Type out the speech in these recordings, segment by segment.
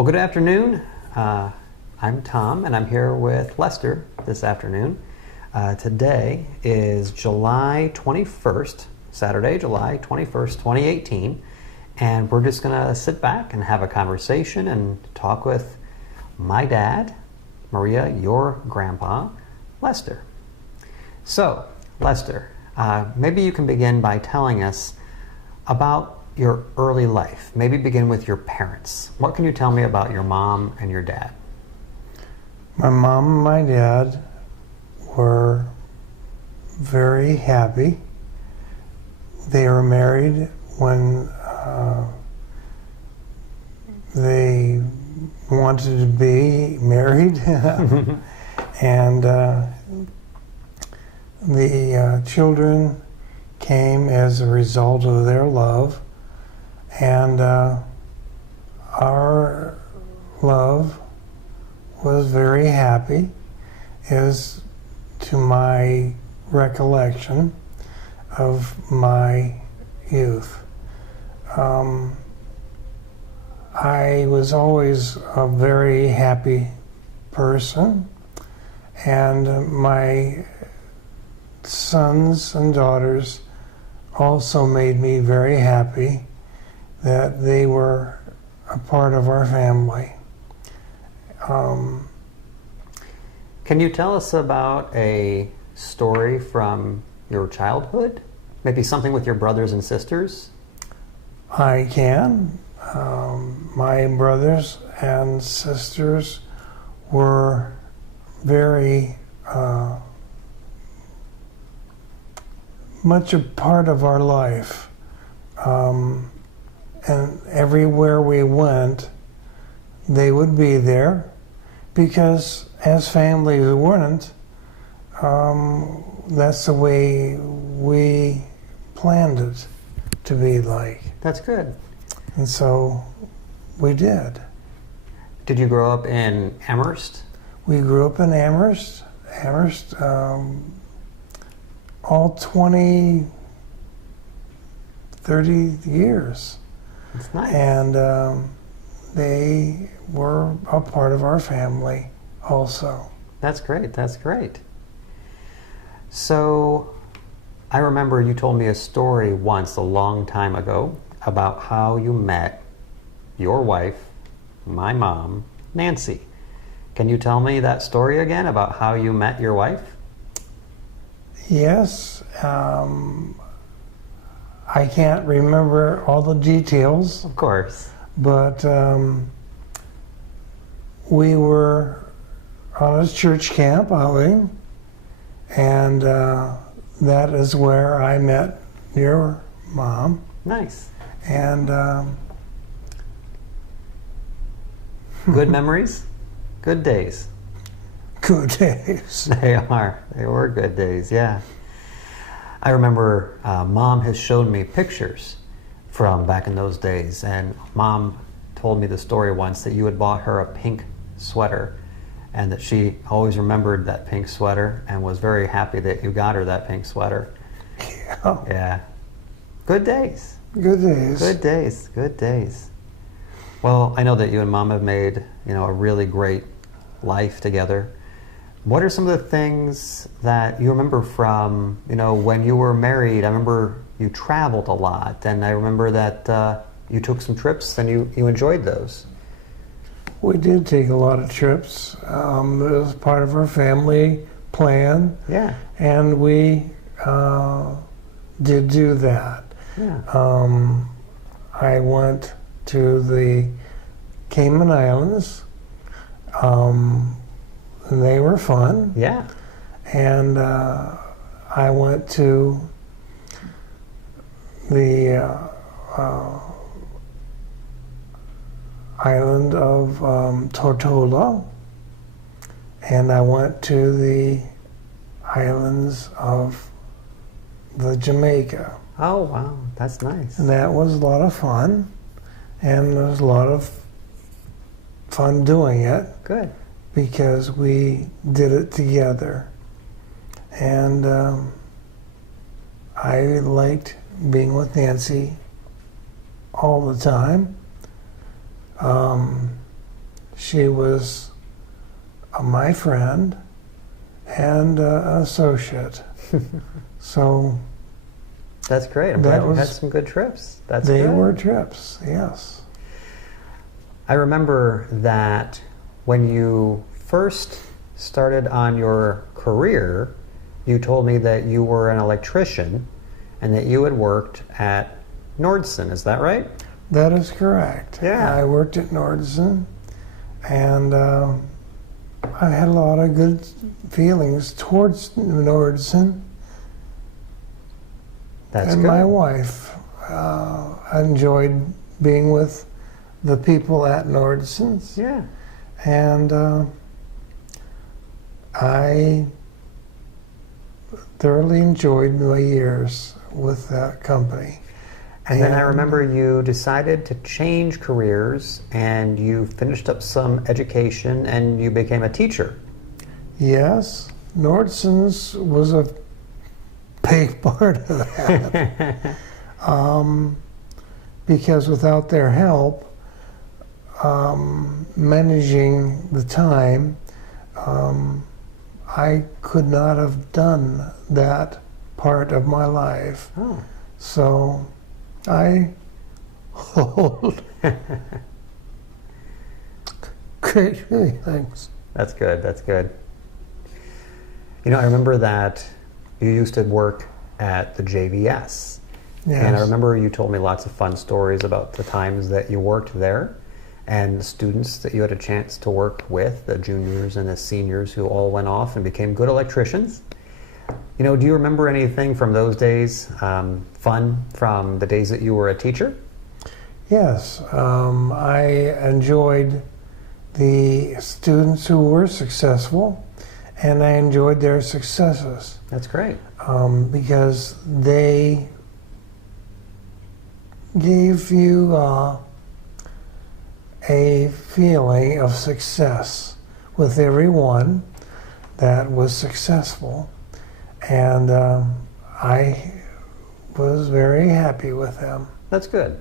Well, good afternoon. I'm Tom, and I'm here with Lester this afternoon. Today is July 21st, Saturday, July 21st, 2018, and we're just going to sit back and have a conversation and talk with my dad, Maria, your grandpa, Lester. So, Lester, maybe you can begin by telling us about your early life. Maybe begin with your parents. What can you tell me about your mom and your dad? My mom and my dad were very happy. They were married when they wanted to be married. And the children came as a result of their love. And our love was very happy, as to my recollection of my youth. I was always a very happy person, and my sons and daughters also made me very happy that they were a part of our family. Can you tell us about a story from your childhood? Maybe something with your brothers and sisters? I can. My brothers and sisters were very much a part of our life. And everywhere we went, they would be there, because as families we weren't, that's the way we planned it to be like. That's good. And so we did. Did you grow up in Amherst? We grew up in Amherst, all 20, 30 years. That's nice. And they were a part of our family also. That's great. That's great. So, I remember you told me a story once a long time ago about how you met your wife, my mom, Nancy. Can you tell me that story again about how you met your wife? Yes. I can't remember all the details. Of course. But we were on a church camp outing, and that is where I met your mom. Nice. And good memories? Good days? Good days. They are. They were good days, yeah. I remember Mom has shown me pictures from back in those days, and Mom told me the story once that you had bought her a pink sweater, and that she always remembered that pink sweater and was very happy that you got her that pink sweater. Yeah. Yeah. Good days. Good days. Good days. Good days. Well, I know that you and Mom have made, a really great life together. What are some of the things that you remember from, when you were married? I remember you traveled a lot, and I remember that you took some trips and you enjoyed those. We did take a lot of trips. It was part of our family plan. Yeah. And we did do that. Yeah. I went to the Cayman Islands. And they were fun. Yeah. And I went to the island of Tortola, and I went to the islands of the Jamaica. Oh, wow. That's nice. And that was a lot of fun, and there was a lot of fun doing it. Good. Because we did it together. And I liked being with Nancy all the time. She was my friend and associate. So that's great. I'm glad you had some good trips. They were trips, yes. I remember that when you first started on your career, you told me that you were an electrician and that you had worked at Nordson. Is that right? That is correct. Yeah. I worked at Nordson, and I had a lot of good feelings towards Nordson. That's and good. My wife. I enjoyed being with the people at Nordson's. Yeah. And I thoroughly enjoyed my years with that company. And then I remember you decided to change careers and you finished up some education and you became a teacher. Yes, Nordson's was a big part of that. Because without their help, managing the time, I could not have done that part of my life. Oh. So I hold great feelings. That's good. That's good. You know, I remember that you used to work at the JVS. Yes. And I remember you told me lots of fun stories about the times that you worked there and the students that you had a chance to work with, the juniors and the seniors who all went off and became good electricians. You know, do you remember anything from those days, fun from the days that you were a teacher? Yes, I enjoyed the students who were successful, and I enjoyed their successes. That's great. Because they gave you a feeling of success with everyone that was successful. And I was very happy with them. That's good.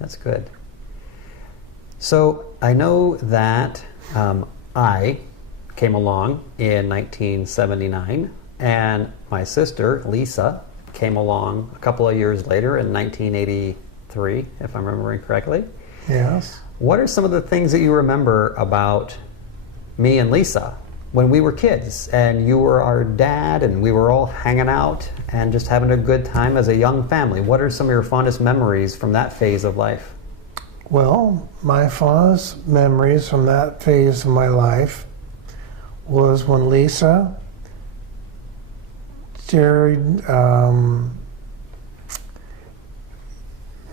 That's good. So I know that I came along in 1979, and my sister, Lisa, came along a couple of years later in 1983, if I'm remembering correctly. Yes. What are some of the things that you remember about me and Lisa when we were kids and you were our dad and we were all hanging out and just having a good time as a young family? What are some of your fondest memories from that phase of life? Well, my fondest memories from that phase of my life was when Lisa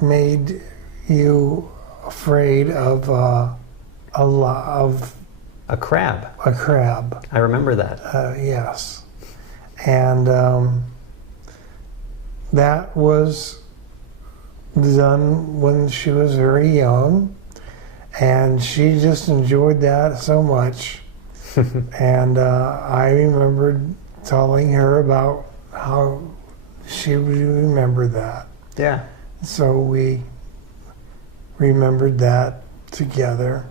made you afraid of a crab. A crab. I remember that. Yes. And that was done when she was very young, and she just enjoyed that so much. And I remembered telling her about how she would remember that. Yeah. So we remembered that together.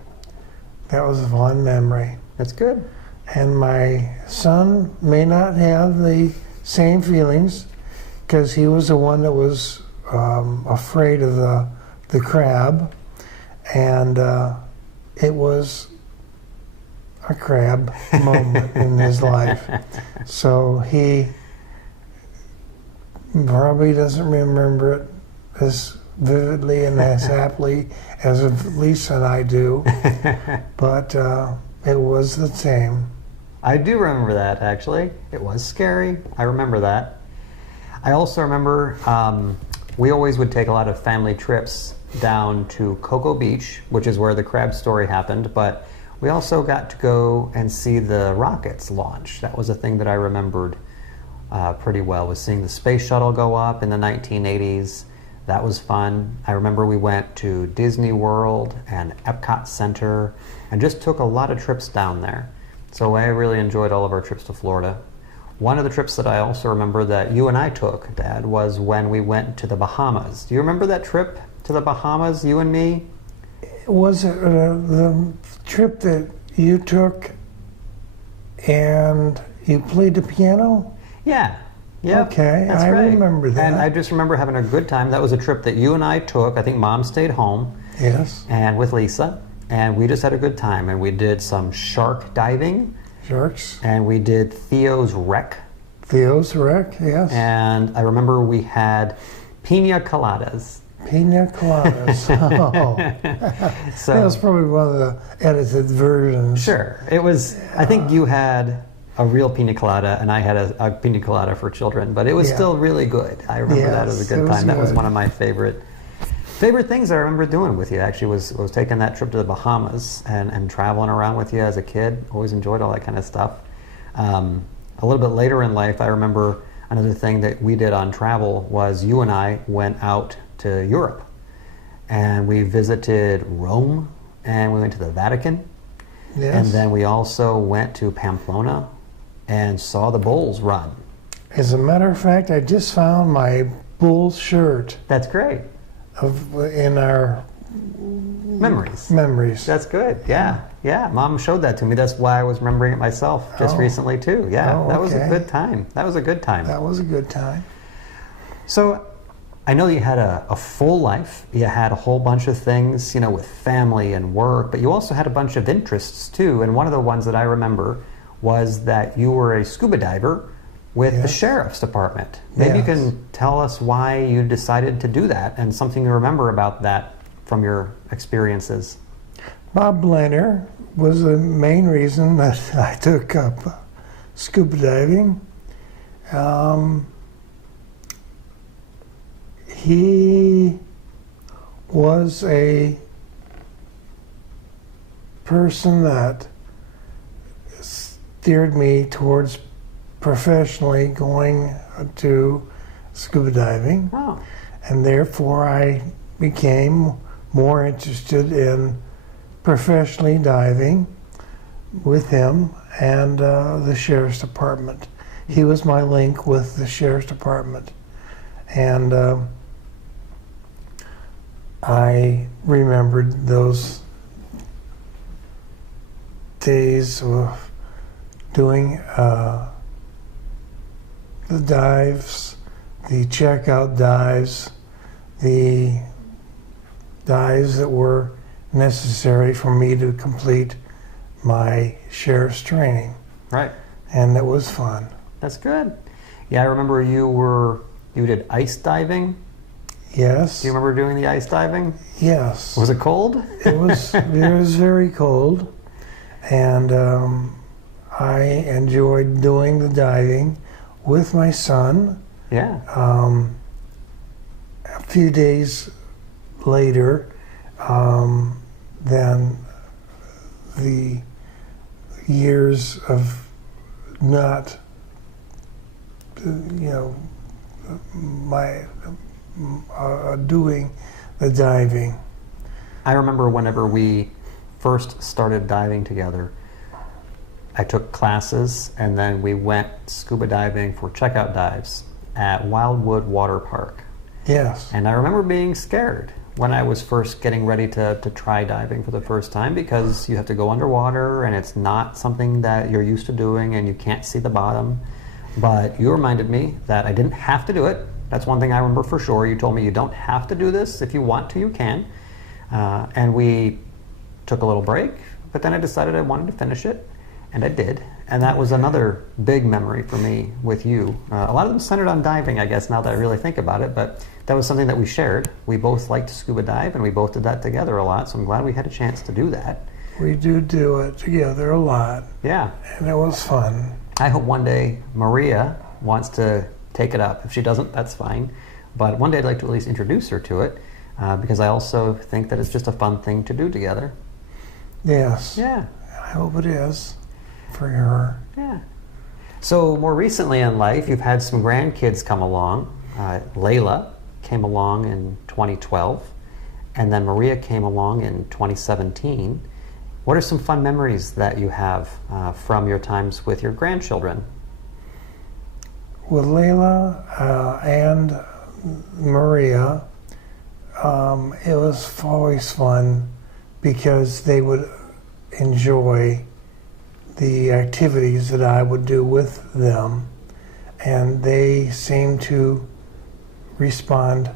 That was a fond memory. That's good. And my son may not have the same feelings because he was the one that was afraid of the crab, and it was a crab moment in his life. So he probably doesn't remember it as vividly and as happily as Lisa and I do, but it was the same. I do remember that, actually. It was scary. I remember that. I also remember we always would take a lot of family trips down to Cocoa Beach, which is where the crab story happened, but we also got to go and see the rockets launch. That was a thing that I remembered pretty well, was seeing the space shuttle go up in the 1980s. That was fun. I remember we went to Disney World and Epcot Center and just took a lot of trips down there. So I really enjoyed all of our trips to Florida. One of the trips that I also remember that you and I took, Dad, was when we went to the Bahamas. Do you remember that trip to the Bahamas, you and me? Was it the trip that you took and you played the piano? Yeah. Yeah. Okay, that's I right. remember that. And I just remember having a good time. That was a trip that you and I took. I think Mom stayed home. Yes. And with Lisa. And we just had a good time. And we did some shark diving. Sharks. And we did Theo's Wreck. Theo's Wreck, yes. And I remember we had pina coladas. Pina coladas. Oh. So, that was probably one of the edited versions. Sure. It was, I think you had a real pina colada and I had a pina colada for children, but it was still really good. I remember that as a good time. That was one of my favorite things I remember doing with you, actually, was taking that trip to the Bahamas and traveling around with you as a kid. Always enjoyed all that kind of stuff. A little bit later in life, I remember another thing that we did on travel was you and I went out to Europe. And we visited Rome, and we went to the Vatican. Yes. And then we also went to Pamplona and saw the bulls run. As a matter of fact, I just found my bull shirt That's great. in our Memories. That's good. Yeah. Yeah. Mom showed that to me. That's why I was remembering it myself just recently, too. Yeah. Oh, that was a okay. good time. That was a good time. That was a good time. So I know you had a full life. You had a whole bunch of things, with family and work, but you also had a bunch of interests too. And one of the ones that I remember was that you were a scuba diver with the sheriff's department. Maybe you can tell us why you decided to do that and something you remember about that from your experiences. Bob Blanner was the main reason that I took up scuba diving. He was a person that steered me towards professionally going to scuba diving. Oh. And therefore I became more interested in professionally diving with him and the sheriff's department. He was my link with the sheriff's department. And I remembered those days of doing the dives, the checkout dives, the dives that were necessary for me to complete my sheriff's training. Right. And it was fun. That's good. Yeah, I remember you did ice diving. Yes. Do you remember doing the ice diving? Yes. Was it cold? It was very cold, and I enjoyed doing the diving with my son. Yeah. A few days later, then the years of not, my doing the diving. I remember whenever we first started diving together, I took classes and then we went scuba diving for checkout dives at Wildwood Water Park. Yes. And I remember being scared when I was first getting ready to try diving for the first time, because you have to go underwater and it's not something that you're used to doing and you can't see the bottom. But you reminded me that I didn't have to do it. That's one thing I remember for sure. You told me you don't have to do this. If you want to, you can. And we took a little break, but then I decided I wanted to finish it, and I did. And that was another big memory for me with you. A lot of them centered on diving, I guess, now that I really think about it, but that was something that we shared. We both liked to scuba dive, and we both did that together a lot, so I'm glad we had a chance to do that. We do it together a lot. Yeah. And it was fun. I hope one day Maria wants to take it up. If she doesn't, that's fine. But one day I'd like to at least introduce her to it, because I also think that it's just a fun thing to do together. Yes. Yeah. I hope it is for her. Yeah. So more recently in life, you've had some grandkids come along. Layla came along in 2012, and then Maria came along in 2017. What are some fun memories that you have from your times with your grandchildren? With Layla and Maria, it was always fun because they would enjoy the activities that I would do with them, and they seem to respond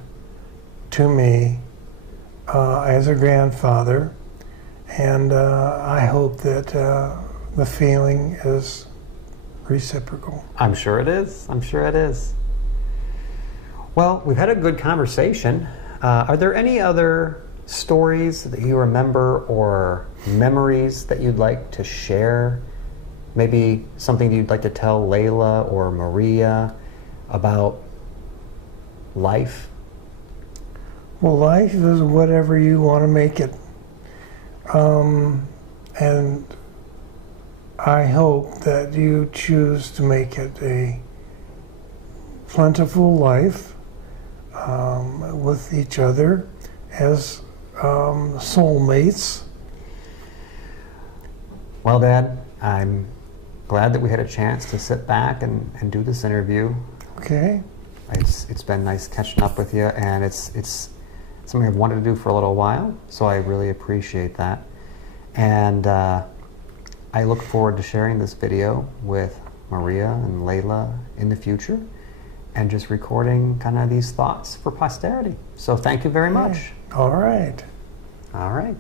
to me as a grandfather, and I hope that the feeling is reciprocal. I'm sure it is. I'm sure it is. Well, we've had a good conversation. Are there any other stories that you remember or memories that you'd like to share? Maybe something you'd like to tell Layla or Maria about life? Well, life is whatever you want to make it. And I hope that you choose to make it a plentiful life with each other as soulmates. Well, Dad, I'm glad that we had a chance to sit back and do this interview. Okay. It's been nice catching up with you, and it's something I've wanted to do for a little while, so I really appreciate that. And I look forward to sharing this video with Maria and Layla in the future, and just recording kind of these thoughts for posterity. So thank you very much. All right. All right.